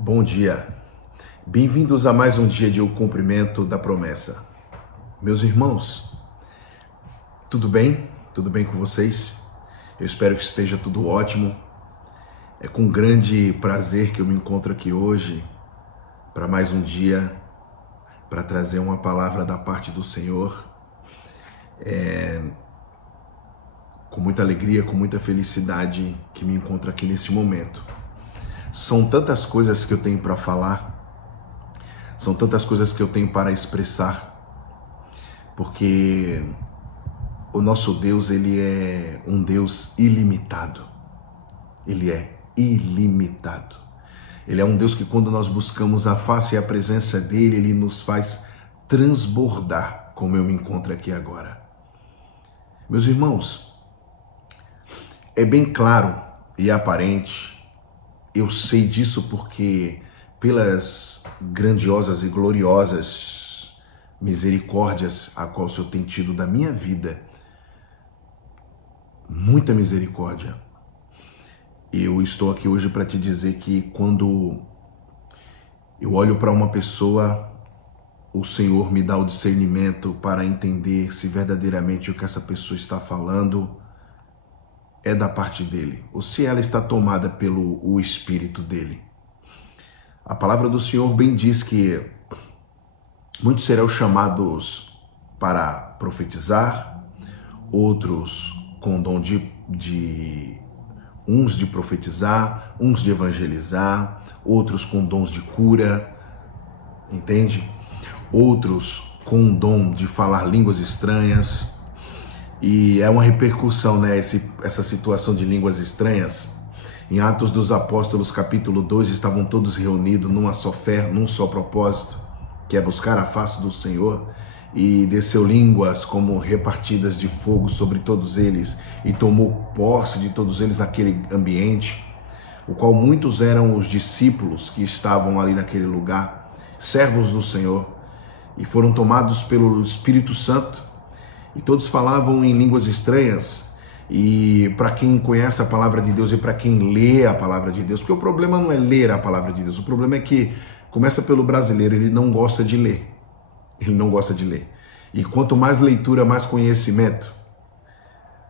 Bom dia, bem-vindos a mais um dia de O Cumprimento da Promessa. Meus irmãos, tudo bem? Tudo bem com vocês? Eu espero que esteja tudo ótimo. É com grande prazer que eu me encontro aqui hoje para mais um dia, para trazer uma palavra da parte do Senhor. Com muita alegria, com muita felicidade que me encontro aqui neste momento. São tantas coisas que eu tenho para falar, são tantas coisas que eu tenho para expressar, porque o nosso Deus, ele é um Deus ilimitado. Ele é ilimitado. Ele é um Deus que, quando nós buscamos a face e a presença dele, ele nos faz transbordar, como eu me encontro aqui agora. Meus irmãos, é bem claro e aparente. Eu sei disso porque, pelas grandiosas e gloriosas misericórdias a qual o Senhor tem tido da minha vida, muita misericórdia, eu estou aqui hoje para te dizer que quando eu olho para uma pessoa, o Senhor me dá o discernimento para entender se verdadeiramente o que essa pessoa está falando é da parte dele, ou se ela está tomada pelo o Espírito dele. A palavra do Senhor bem diz que muitos serão chamados para profetizar, outros com dom uns de profetizar, uns de evangelizar, outros com dons de cura, entende? Outros com o dom de falar línguas estranhas. E é uma repercussão, né, essa situação de línguas estranhas. Em Atos dos Apóstolos, capítulo 2, estavam todos reunidos numa só fé, num só propósito, que é buscar a face do Senhor, e desceu línguas como repartidas de fogo sobre todos eles, e tomou posse de todos eles naquele ambiente, o qual muitos eram os discípulos que estavam ali naquele lugar, servos do Senhor, e foram tomados pelo Espírito Santo, e todos falavam em línguas estranhas. E para quem conhece a palavra de Deus e para quem lê a palavra de Deus, porque o problema não é ler a palavra de Deus, o problema é que começa pelo brasileiro, ele não gosta de ler. Ele não gosta de ler. E quanto mais leitura, mais conhecimento.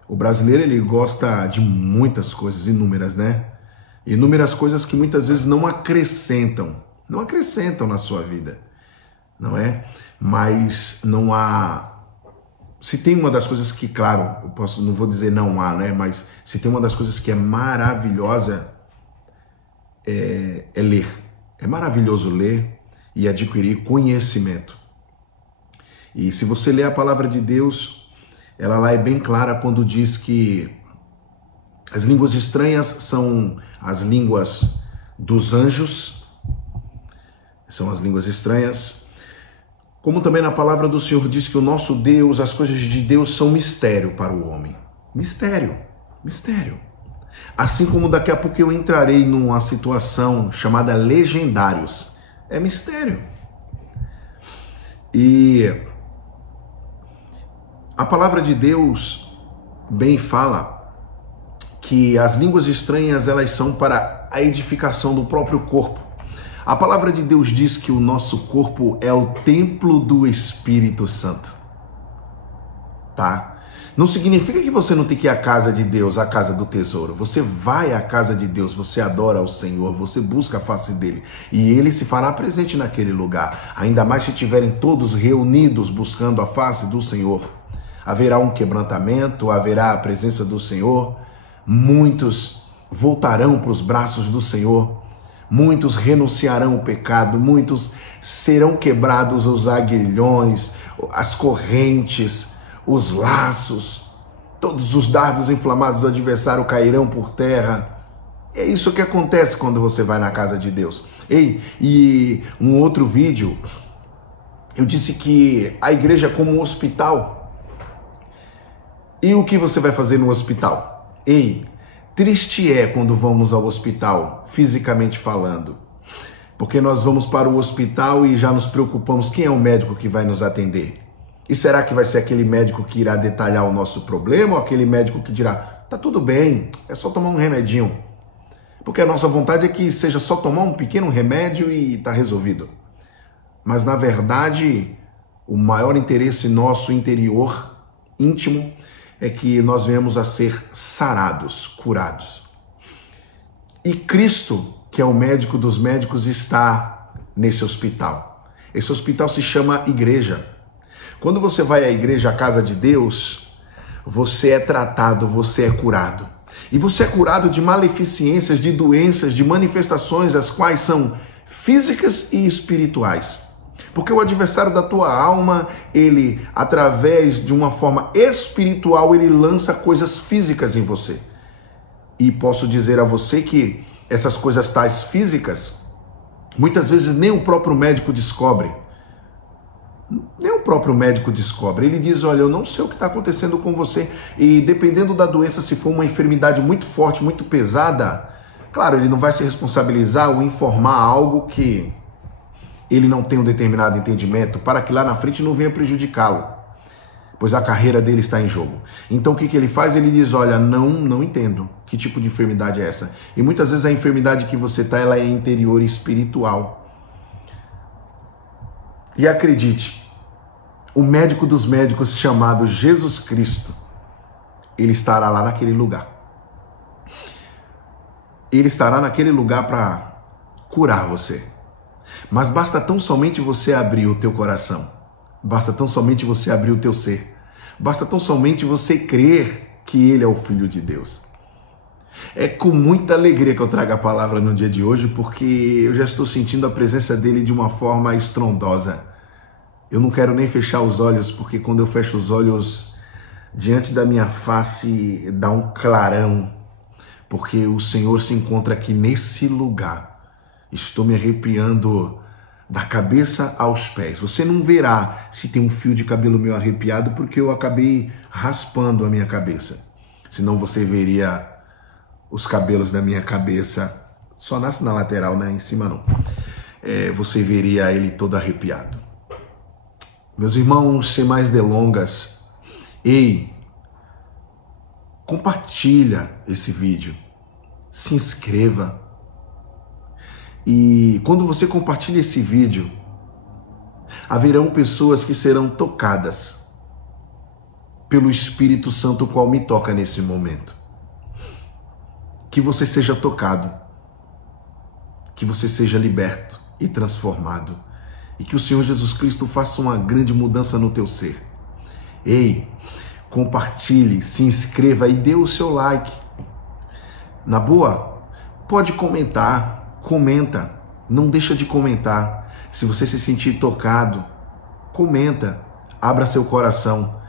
O brasileiro, ele gosta de muitas coisas, inúmeras, né? Inúmeras coisas que muitas vezes não acrescentam na sua vida, não é? Mas não há... Se tem uma das coisas que, claro, não vou dizer não há, né? Mas se tem uma das coisas que é maravilhosa, é ler. É maravilhoso ler e adquirir conhecimento. E se você ler a palavra de Deus, ela lá é bem clara quando diz que as línguas estranhas são as línguas dos anjos, são as línguas estranhas. Como também na palavra do Senhor diz que o nosso Deus, as coisas de Deus são mistério para o homem. Mistério, mistério. Assim como daqui a pouco eu entrarei numa situação chamada legendários. É mistério. E a palavra de Deus bem fala que as línguas estranhas, elas são para a edificação do próprio corpo. A palavra de Deus diz que o nosso corpo é o templo do Espírito Santo, tá? Não significa que você não tem que ir à casa de Deus, à casa do tesouro. Você vai à casa de Deus, você adora ao Senhor, você busca a face dele e ele se fará presente naquele lugar. Ainda mais se estiverem todos reunidos buscando a face do Senhor. Haverá um quebrantamento, haverá a presença do Senhor. Muitos voltarão para os braços do Senhor. Muitos renunciarão ao pecado, muitos serão quebrados os aguilhões, as correntes, os laços, todos os dardos inflamados do adversário cairão por terra. É isso que acontece quando você vai na casa de Deus. Ei, e um outro vídeo, eu disse que a igreja é como um hospital. E o que você vai fazer no hospital? Ei, triste é quando vamos ao hospital, fisicamente falando, porque nós vamos para o hospital e já nos preocupamos quem é o médico que vai nos atender. E será que vai ser aquele médico que irá detalhar o nosso problema ou aquele médico que dirá, tá tudo bem, é só tomar um remedinho? Porque a nossa vontade é que seja só tomar um pequeno remédio e está resolvido. Mas, na verdade, o maior interesse nosso interior, íntimo, é que nós venhamos a ser sarados, curados. E Cristo, que é o médico dos médicos, está nesse hospital. Esse hospital se chama igreja. Quando você vai à igreja, à casa de Deus, você é tratado, você é curado. E você é curado de maleficências, de doenças, de manifestações, as quais são físicas e espirituais. Porque o adversário da tua alma, ele, através de uma forma espiritual, ele lança coisas físicas em você. E posso dizer a você que essas coisas tais físicas, muitas vezes nem o próprio médico descobre. Nem o próprio médico descobre. Ele diz, olha, eu não sei o que está acontecendo com você. E dependendo da doença, se for uma enfermidade muito forte, muito pesada, claro, ele não vai se responsabilizar ou informar algo que ele não tem um determinado entendimento, para que lá na frente não venha prejudicá-lo, pois a carreira dele está em jogo. Então o que ele faz? Ele diz, olha, não entendo que tipo de enfermidade é essa. E muitas vezes a enfermidade que você está, ela é interior e espiritual. E acredite, o médico dos médicos chamado Jesus Cristo, ele estará lá naquele lugar. Ele estará naquele lugar para curar você. Mas basta tão somente você abrir o teu coração. Basta tão somente você abrir o teu ser. Basta tão somente você crer que Ele é o Filho de Deus. É com muita alegria que eu trago a palavra no dia de hoje, porque eu já estou sentindo a presença dEle de uma forma estrondosa. Eu não quero nem fechar os olhos, porque quando eu fecho os olhos, diante da minha face dá um clarão, porque o Senhor se encontra aqui nesse lugar. Estou me arrepiando da cabeça aos pés. Você não verá se tem um fio de cabelo meu arrepiado, porque eu acabei raspando a minha cabeça. Senão você veria os cabelos da minha cabeça, só nasce na lateral, né? Em cima não. Você veria ele todo arrepiado. Meus irmãos, sem mais delongas, compartilha esse vídeo, se inscreva. E quando você compartilha esse vídeo, haverão pessoas que serão tocadas pelo Espírito Santo, o qual me toca nesse momento. Que você seja tocado, que você seja liberto e transformado, e que o Senhor Jesus Cristo faça uma grande mudança no teu ser. Compartilhe, se inscreva e dê o seu like. Na boa, pode comentar. Comenta, não deixa de comentar. Se você se sentir tocado, comenta, abra seu coração.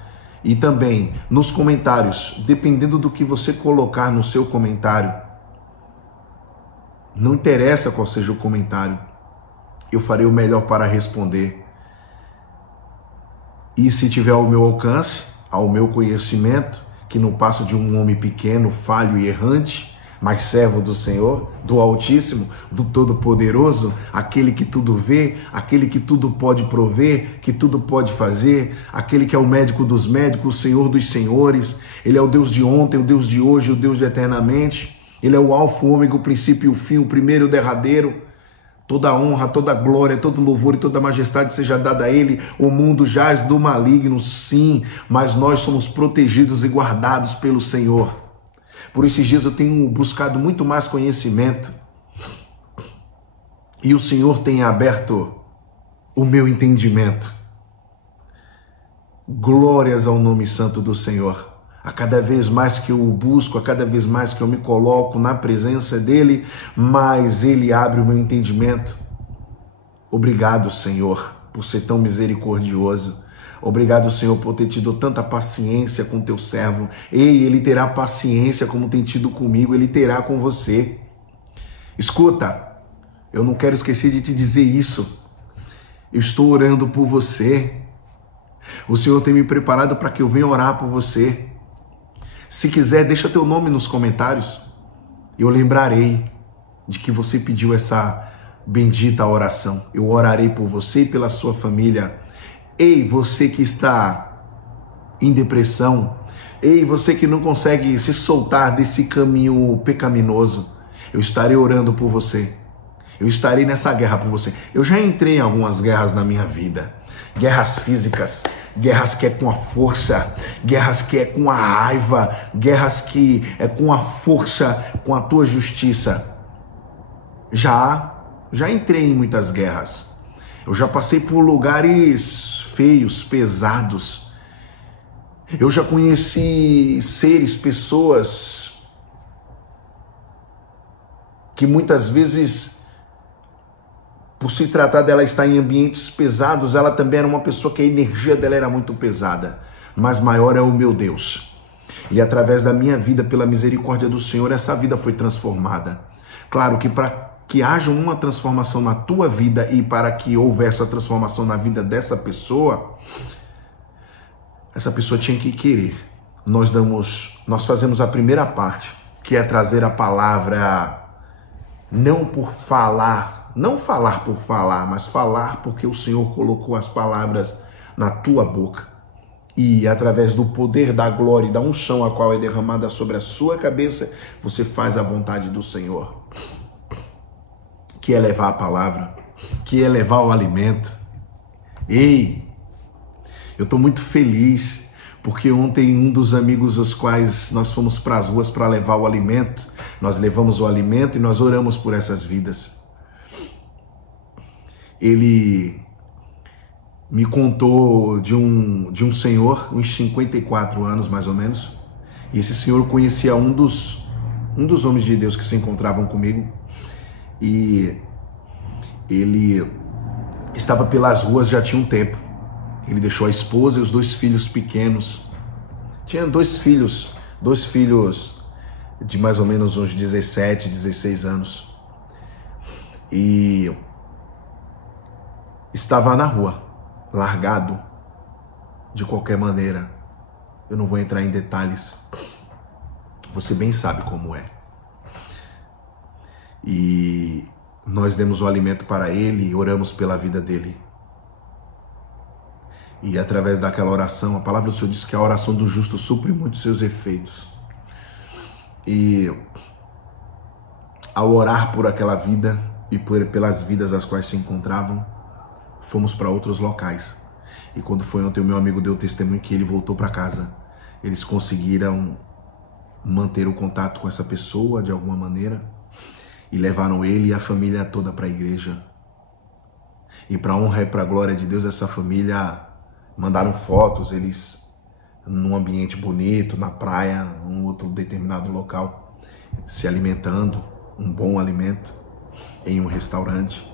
E também, nos comentários, dependendo do que você colocar no seu comentário, não interessa qual seja o comentário, eu farei o melhor para responder. E se tiver ao meu alcance, ao meu conhecimento, que não passo de um homem pequeno, falho e errante, mas servo do Senhor, do Altíssimo, do Todo-Poderoso, aquele que tudo vê, aquele que tudo pode prover, que tudo pode fazer, aquele que é o médico dos médicos, o Senhor dos senhores. Ele é o Deus de ontem, o Deus de hoje, o Deus de eternamente. Ele é o alfa, o ômega, o princípio e o fim, o primeiro e o derradeiro. Toda honra, toda glória, todo louvor e toda majestade seja dada a Ele. O mundo jaz do maligno, sim, mas nós somos protegidos e guardados pelo Senhor. Por esses dias eu tenho buscado muito mais conhecimento e o Senhor tem aberto o meu entendimento. Glórias ao nome santo do Senhor. A cada vez mais que eu o busco, a cada vez mais que eu me coloco na presença dEle, mais Ele abre o meu entendimento. Obrigado, Senhor, por ser tão misericordioso. Obrigado, Senhor, por ter tido tanta paciência com teu servo. Ele terá paciência como tem tido comigo, Ele terá com você. Escuta, eu não quero esquecer de te dizer isso. Eu estou orando por você. O Senhor tem me preparado para que eu venha orar por você. Se quiser, deixa teu nome nos comentários. Eu lembrarei de que você pediu essa bendita oração. Eu orarei por você e pela sua família. Você que está em depressão, você que não consegue se soltar desse caminho pecaminoso, Eu estarei orando por você. Eu estarei nessa guerra por você. Eu já entrei em algumas guerras na minha vida. Guerras físicas, guerras que é com a força, guerras que é com a raiva, guerras que é com a força, com a tua justiça. Já entrei em muitas guerras. Eu já passei por lugares feios, pesados. Eu já conheci seres, pessoas que muitas vezes, por se tratar dela estar em ambientes pesados, ela também era uma pessoa que a energia dela era muito pesada. Mas maior é o meu Deus. E através da minha vida, pela misericórdia do Senhor, essa vida foi transformada. Claro que para que haja uma transformação na tua vida e para que houvesse essa transformação na vida dessa pessoa, essa pessoa tinha que querer. Nós fazemos a primeira parte, que é trazer a palavra não por falar, não falar por falar, mas falar porque o Senhor colocou as palavras na tua boca. E através do poder da glória e da unção a qual é derramada sobre a sua cabeça, você faz a vontade do Senhor, que é levar a palavra, que é levar o alimento. Ei, eu estou muito feliz, porque ontem um dos amigos os quais nós fomos para as ruas para levar o alimento, nós levamos o alimento e nós oramos por essas vidas. Ele me contou de um senhor, uns 54 anos mais ou menos, e esse senhor conhecia um dos homens de Deus que se encontravam comigo, e ele estava pelas ruas já tinha um tempo. Ele deixou a esposa e os 2 filhos pequenos. Tinha 2 filhos de mais ou menos uns 17, 16 anos. E estava na rua, largado, de qualquer maneira. Eu não vou entrar em detalhes. Você bem sabe como é. E nós demos o alimento para ele e oramos pela vida dele. E através daquela oração, a palavra do Senhor diz que a oração do justo supre muito seus efeitos. E ao orar por aquela vida e pelas vidas as quais se encontravam, fomos para outros locais. E quando foi ontem, o meu amigo deu testemunho que ele voltou para casa. Eles conseguiram manter o contato com essa pessoa de alguma maneira e levaram ele e a família toda para a igreja. E para a honra e para a glória de Deus, essa família mandaram fotos, eles num ambiente bonito, na praia, um outro determinado local, se alimentando, um bom alimento, em um restaurante.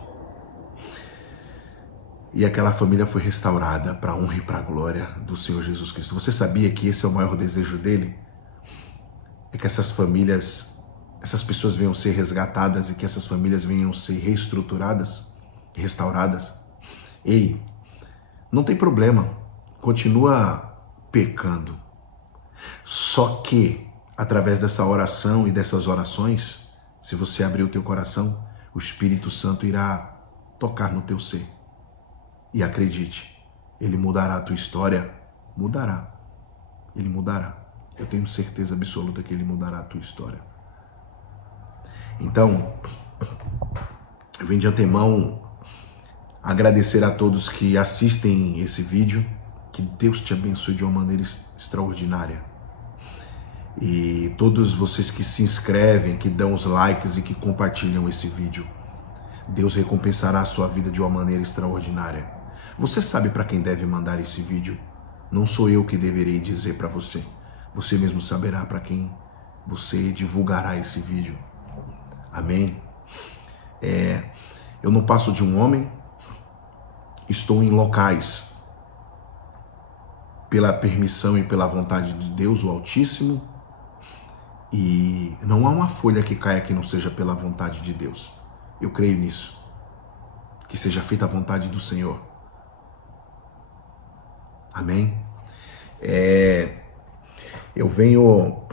E aquela família foi restaurada para a honra e para a glória do Senhor Jesus Cristo. Você sabia que esse é o maior desejo dele? É que essas pessoas venham ser resgatadas e que essas famílias venham ser reestruturadas, restauradas. Ei, não tem problema, continua pecando. Só que, através dessa oração e dessas orações, se você abrir o teu coração, o Espírito Santo irá tocar no teu ser. E acredite, ele mudará a tua história. Mudará. Ele mudará. Eu tenho certeza absoluta que ele mudará a tua história. Então, eu venho de antemão agradecer a todos que assistem esse vídeo. Que Deus te abençoe de uma maneira extraordinária. E todos vocês que se inscrevem, que dão os likes e que compartilham esse vídeo, Deus recompensará a sua vida de uma maneira extraordinária. Você sabe para quem deve mandar esse vídeo? Não sou eu que deverei dizer para você. Você mesmo saberá para quem você divulgará esse vídeo. Amém? Eu não passo de um homem, estou em locais pela permissão e pela vontade de Deus, o Altíssimo, e não há uma folha que caia que não seja pela vontade de Deus. Eu creio nisso. Que seja feita a vontade do Senhor. Amém? Eu venho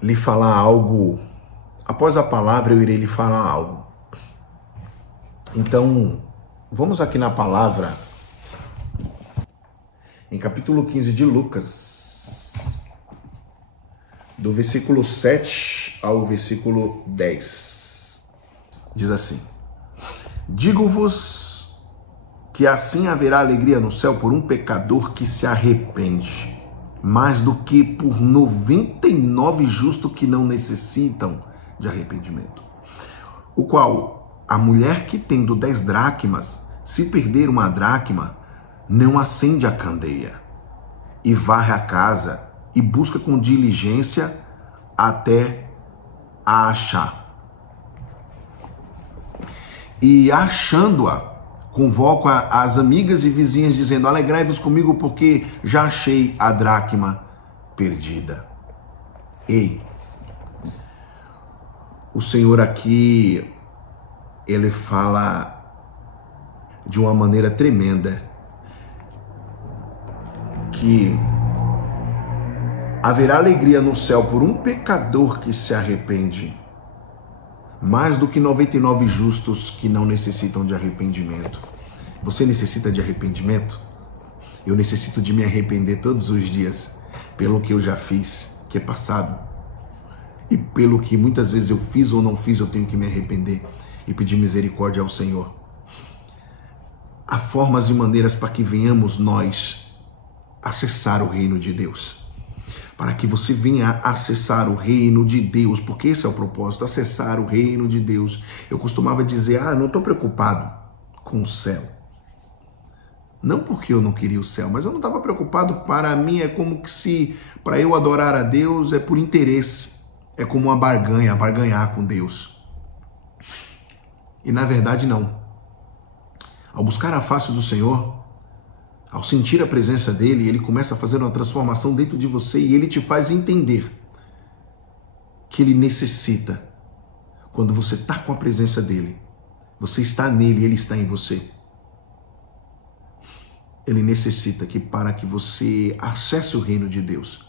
lhe falar algo. Após a palavra eu irei lhe falar algo. Então, vamos aqui na palavra, em capítulo 15 de Lucas. do versículo 7 ao versículo 10. Diz assim: digo-vos que assim haverá alegria no céu por um pecador que se arrepende, mais do que por 99 justos que não necessitam de arrependimento. O qual a mulher que tendo 10 dracmas, se perder uma dracma, não acende a candeia, e varre a casa, e busca com diligência até a achar. E achando-a, convoca as amigas e vizinhas, dizendo: alegrai-vos comigo, porque já achei a dracma perdida. Ei, o Senhor aqui, ele fala de uma maneira tremenda que haverá alegria no céu por um pecador que se arrepende, mais do que 99 justos que não necessitam de arrependimento. Você necessita de arrependimento? Eu necessito de me arrepender todos os dias pelo que eu já fiz, que é passado, e pelo que muitas vezes eu fiz ou não fiz. Eu tenho que me arrepender e pedir misericórdia ao Senhor. Há formas e maneiras para que venhamos nós acessar o reino de Deus, para que você venha acessar o reino de Deus, porque esse é o propósito, acessar o reino de Deus. Eu costumava dizer: não estou preocupado com o céu. Não porque eu não queria o céu, mas eu não estava preocupado. Para mim é como que se, para eu adorar a Deus é por interesse, é como uma barganha, barganhar com Deus. E na verdade não. Ao buscar a face do Senhor, ao sentir a presença dele, ele começa a fazer uma transformação dentro de você e ele te faz entender que ele necessita. Quando você está com a presença dele, você está nele, ele está em você. Ele necessita que, para que você acesse o reino de Deus,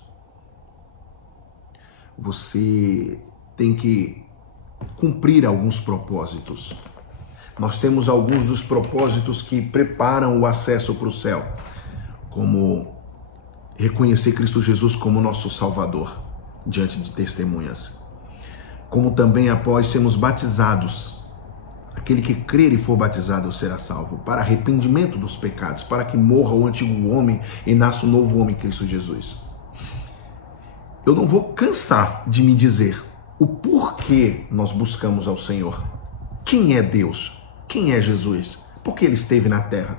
você tem que cumprir alguns propósitos. Nós temos alguns dos propósitos que preparam o acesso para o céu, como reconhecer Cristo Jesus como nosso Salvador diante de testemunhas, como também após sermos batizados, aquele que crer e for batizado será salvo, para arrependimento dos pecados, para que morra o antigo homem e nasça o novo homem, Cristo Jesus. Eu não vou cansar de me dizer o porquê nós buscamos ao Senhor. Quem é Deus? Quem é Jesus? Por que ele esteve na terra?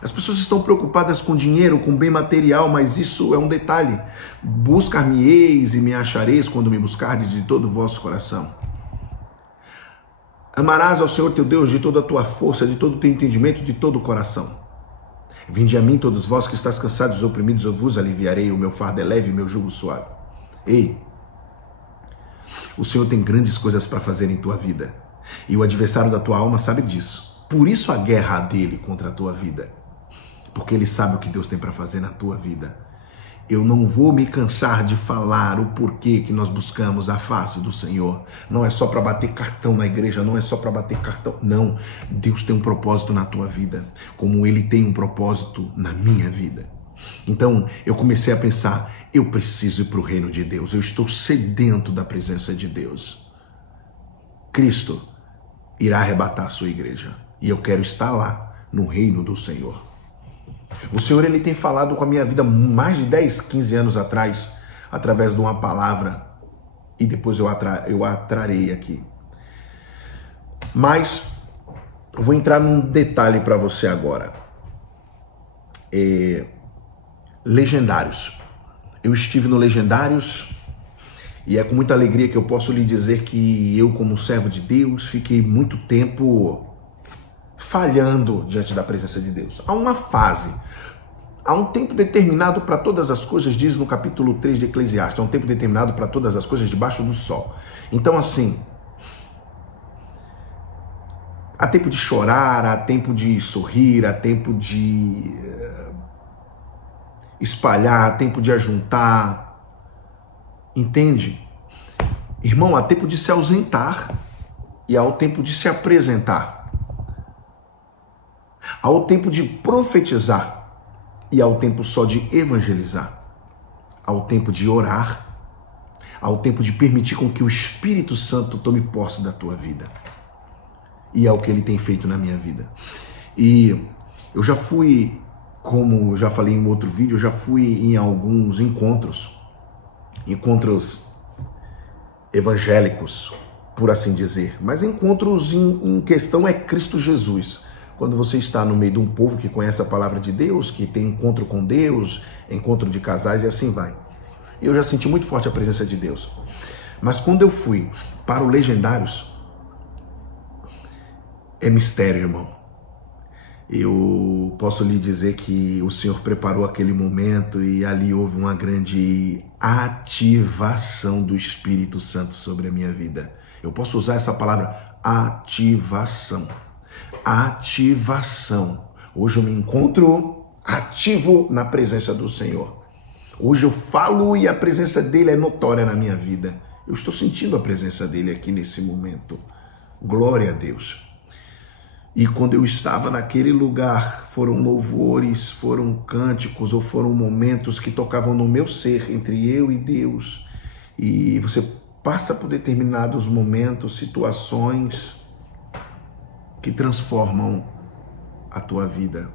As pessoas estão preocupadas com dinheiro, com bem material, mas isso é um detalhe. Buscar-me-eis e me achareis quando me buscardes de todo o vosso coração. Amarás ao Senhor teu Deus de toda a tua força, de todo o teu entendimento, de todo o coração. Vinde a mim todos vós que estáis cansados e oprimidos, eu vos aliviarei, o meu fardo é leve e o meu jugo suave. Ei, o Senhor tem grandes coisas para fazer em tua vida. E o adversário da tua alma sabe disso. Por isso a guerra dele contra a tua vida. Porque ele sabe o que Deus tem para fazer na tua vida. Eu não vou me cansar de falar o porquê que nós buscamos a face do Senhor. Não é só para bater cartão na igreja, não é só para bater cartão. Não, Deus tem um propósito na tua vida, como ele tem um propósito na minha vida. Então eu comecei a pensar, eu preciso ir para o reino de Deus. Eu estou sedento da presença de Deus. Cristo irá arrebatar a sua igreja. E eu quero estar lá, no reino do Senhor. O Senhor, ele tem falado com a minha vida mais de 10, 15 anos atrás, através de uma palavra, e depois eu a trarei aqui. Mas eu vou entrar num detalhe para você agora. Legendários. Eu estive no Legendários, e é com muita alegria que eu posso lhe dizer que eu, como servo de Deus, fiquei muito tempo falhando diante da presença de Deus. Há uma fase, há um tempo determinado para todas as coisas, diz no capítulo 3 de Eclesiastes, há um tempo determinado para todas as coisas debaixo do sol. Então assim, há tempo de chorar, há tempo de sorrir, há tempo de espalhar, há tempo de ajuntar. Entende? Irmão, há tempo de se ausentar e há o tempo de se apresentar. Há o tempo de profetizar e há o tempo só de evangelizar. Há o tempo de orar ao tempo de permitir com que o Espírito Santo tome posse da tua vida. E é o que ele tem feito na minha vida. E eu já fui, como eu já falei em outro vídeo, eu já fui em alguns encontros evangélicos, por assim dizer, mas encontros em questão é Cristo Jesus. Quando você está no meio de um povo que conhece a palavra de Deus, que tem encontro com Deus, encontro de casais e assim vai. Eu já senti muito forte a presença de Deus. Mas quando eu fui para o Legendários, é mistério, irmão. Eu posso lhe dizer que o Senhor preparou aquele momento e ali houve uma grande ativação do Espírito Santo sobre a minha vida. Eu posso usar essa palavra ativação. Ativação. Hoje eu me encontro ativo na presença do Senhor. Hoje eu falo e a presença dele é notória na minha vida. Eu estou sentindo a presença dele aqui nesse momento. Glória a Deus. E quando eu estava naquele lugar, foram louvores, foram cânticos ou foram momentos que tocavam no meu ser, entre eu e Deus. E você passa por determinados momentos, situações que transformam a tua vida.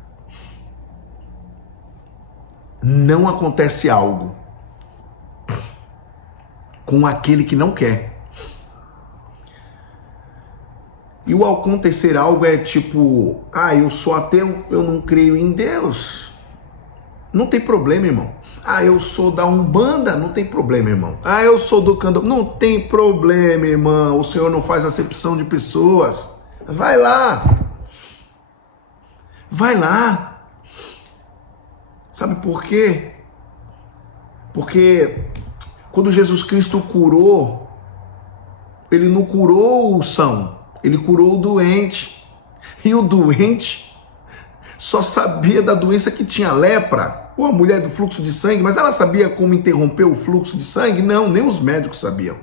Não acontece algo com aquele que não quer. E o acontecer algo é tipo, eu sou ateu, eu não creio em Deus. Não tem problema, irmão. Eu sou da Umbanda, não tem problema, irmão. Eu sou do Candomblé, não tem problema, irmão. O Senhor não faz acepção de pessoas. Vai lá. Vai lá. Sabe por quê? Porque quando Jesus Cristo curou, ele não curou o são. Ele curou o doente. E o doente só sabia da doença que tinha lepra. Ou a mulher do fluxo de sangue, mas ela sabia como interromper o fluxo de sangue? Não, nem os médicos sabiam.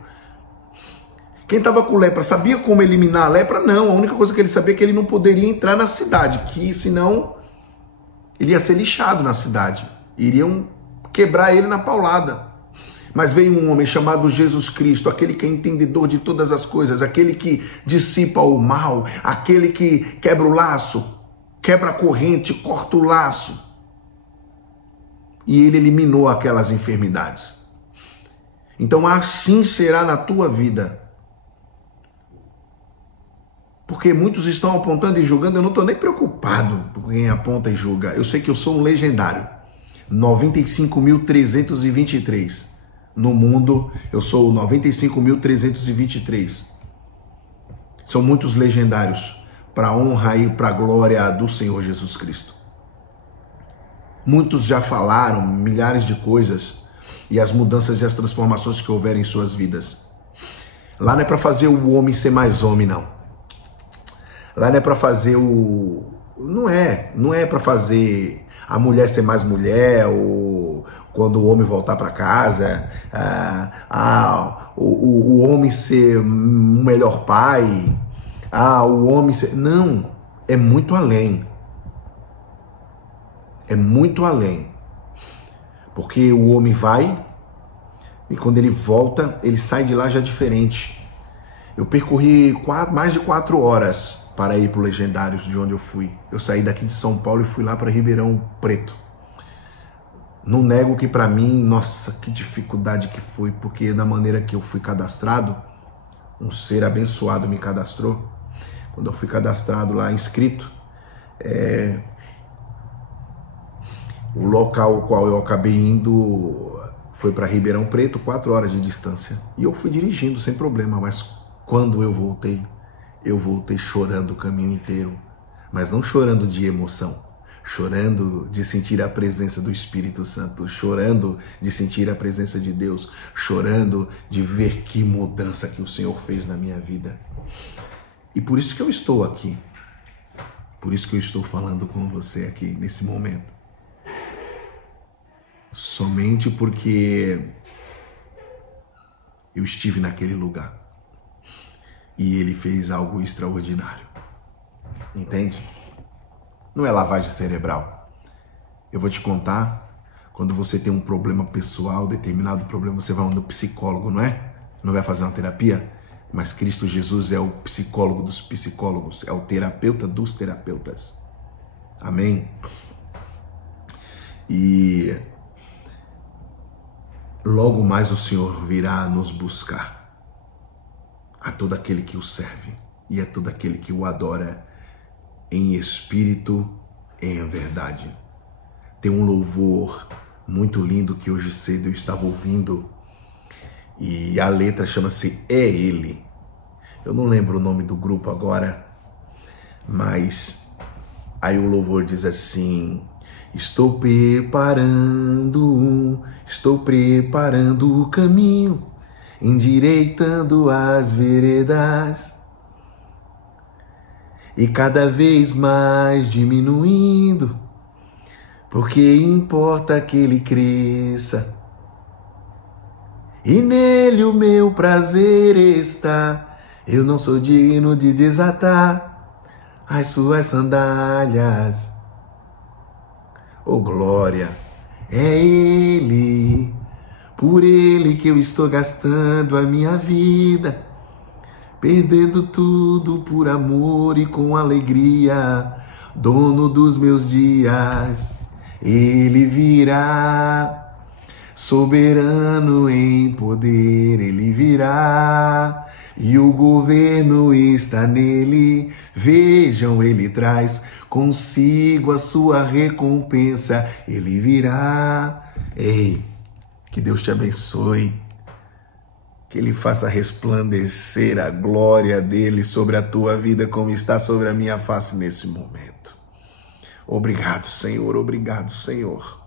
Quem estava com lepra sabia como eliminar a lepra? Não, a única coisa que ele sabia é que ele não poderia entrar na cidade, que senão ele ia ser lixado na cidade. Iriam quebrar ele na paulada. Mas veio um homem chamado Jesus Cristo, aquele que é entendedor de todas as coisas, aquele que dissipa o mal, aquele que quebra o laço, quebra a corrente, corta o laço. E ele eliminou aquelas enfermidades. Então assim será na tua vida. Porque muitos estão apontando e julgando, eu não estou nem preocupado por quem aponta e julga. Eu sei que eu sou um legendário. 95.323. No mundo, eu sou o 95.323. São muitos legendários para a honra e para a glória do Senhor Jesus Cristo. Muitos já falaram milhares de coisas e as mudanças e as transformações que houveram em suas vidas. Lá não é para fazer o homem ser mais homem, não. Lá não é para fazer Não é para fazer a mulher ser mais mulher, ou quando o homem voltar para casa, o homem ser um melhor pai, o homem ser... Não, é muito além. É muito além. Porque o homem vai e quando ele volta, ele sai de lá já diferente. Eu percorri mais de 4 horas para ir para o Legendários, de onde eu fui. Eu saí daqui de São Paulo e fui lá para Ribeirão Preto. Não nego que para mim, nossa, que dificuldade que foi, porque da maneira que eu fui cadastrado, um ser abençoado me cadastrou. Quando eu fui cadastrado lá, inscrito, o local ao qual eu acabei indo foi para Ribeirão Preto, 4 horas de distância. E eu fui dirigindo sem problema, mas quando eu voltei chorando o caminho inteiro. Mas não chorando de emoção, chorando de sentir a presença do Espírito Santo, chorando de sentir a presença de Deus, chorando de ver que mudança que o Senhor fez na minha vida. E por isso que eu estou aqui. Por isso que eu estou falando com você aqui nesse momento. Somente porque eu estive naquele lugar e ele fez algo extraordinário. Entende? Não é lavagem cerebral. Eu vou te contar Quando você tem um problema pessoal, determinado problema, você vai no psicólogo, não é? Não vai fazer uma terapia? Mas Cristo Jesus é o psicólogo dos psicólogos, é o terapeuta dos terapeutas. Amém? E logo mais o Senhor virá nos buscar, a todo aquele que o serve e a todo aquele que o adora em espírito e em verdade. Tem um louvor muito lindo que hoje cedo eu estava ouvindo e a letra chama-se É Ele. Eu não lembro o nome do grupo agora, mas aí o louvor diz assim: estou preparando o caminho, endireitando as veredas e cada vez mais diminuindo, porque importa que ele cresça e nele o meu prazer está. Eu não sou digno de desatar as suas sandálias. Oh glória, é Ele, por Ele que eu estou gastando a minha vida, perdendo tudo por amor e com alegria, dono dos meus dias. Ele virá, soberano em poder, Ele virá, e o governo está nele. Vejam, Ele traz consigo a sua recompensa, Ele virá. Ei, que Deus te abençoe, que Ele faça resplandecer a glória dEle sobre a tua vida como está sobre a minha face nesse momento. Obrigado, Senhor, obrigado, Senhor.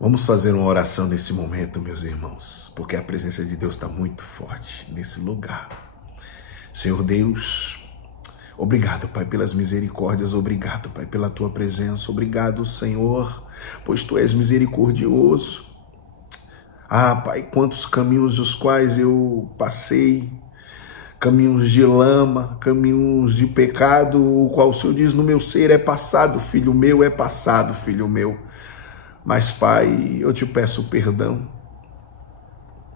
Vamos fazer uma oração nesse momento, meus irmãos, porque a presença de Deus está muito forte nesse lugar. Senhor Deus, obrigado, Pai, pelas misericórdias, obrigado, Pai, pela Tua presença, obrigado, Senhor, pois Tu és misericordioso. Ah, Pai, quantos caminhos os quais eu passei, caminhos de lama, caminhos de pecado, o qual o Senhor diz no meu ser, é passado, filho meu, é passado, filho meu. Mas, Pai, eu te peço perdão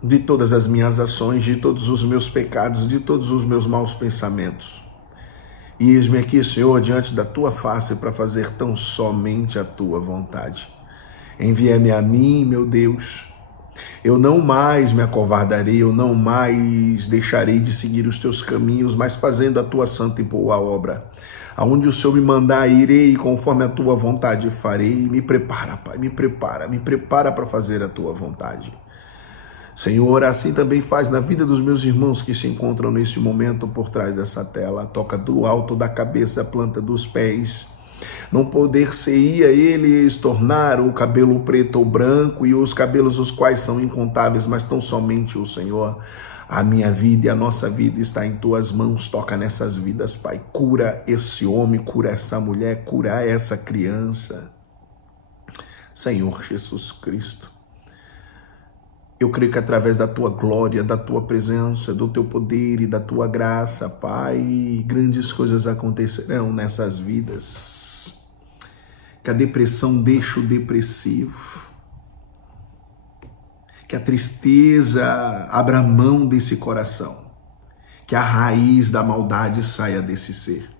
de todas as minhas ações, de todos os meus pecados, de todos os meus maus pensamentos. E eis-me aqui, Senhor, diante da Tua face para fazer tão somente a Tua vontade. Envia-me a mim, meu Deus. Eu não mais me acovardarei, eu não mais deixarei de seguir os Teus caminhos, mas fazendo a Tua santa e boa obra. Aonde o Senhor me mandar, irei, conforme a Tua vontade farei. Me prepara, Pai, me prepara para fazer a Tua vontade. Senhor, assim também faz na vida dos meus irmãos que se encontram neste momento por trás dessa tela. Toca do alto da cabeça à planta dos pés. Não poder-se-ia eles tornar o cabelo preto ou branco, e os cabelos os quais são incontáveis, mas tão somente o Senhor. A minha vida e a nossa vida está em Tuas mãos. Toca nessas vidas, Pai. Cura esse homem, cura essa mulher, cura essa criança. Senhor Jesus Cristo, eu creio que através da Tua glória, da Tua presença, do Teu poder e da Tua graça, Pai, grandes coisas acontecerão nessas vidas. Que a depressão deixe o depressivo. Que a tristeza abra mão desse coração. Que a raiz da maldade saia desse ser.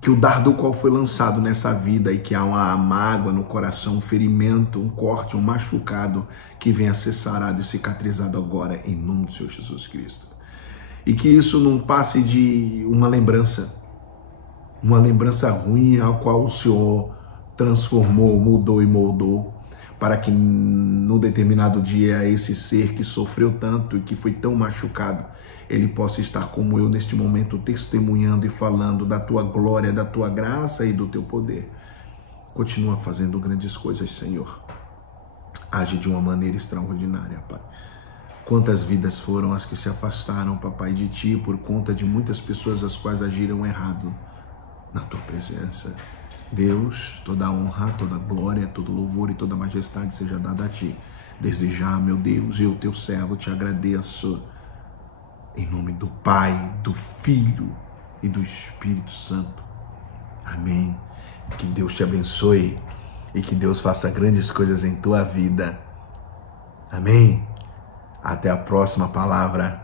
Que o dardo qual foi lançado nessa vida e que há uma mágoa no coração, um ferimento, um corte, um machucado, que venha ser sarado e cicatrizado agora, em nome do Senhor Jesus Cristo. E que isso não passe de uma lembrança ruim, a qual o Senhor transformou, mudou e moldou, para que no determinado dia esse ser que sofreu tanto e que foi tão machucado, ele possa estar como eu neste momento, testemunhando e falando da Tua glória, da Tua graça e do Teu poder. Continua fazendo grandes coisas, Senhor. Age de uma maneira extraordinária, Pai. Quantas vidas foram as que se afastaram, Papai, de Ti por conta de muitas pessoas as quais agiram errado na Tua presença. Deus, toda honra, toda glória, todo louvor e toda majestade seja dada a Ti. Desde já, meu Deus, eu, Teu servo, Te agradeço. Em nome do Pai, do Filho e do Espírito Santo. Amém. Que Deus te abençoe e que Deus faça grandes coisas em tua vida. Amém. Até a próxima palavra.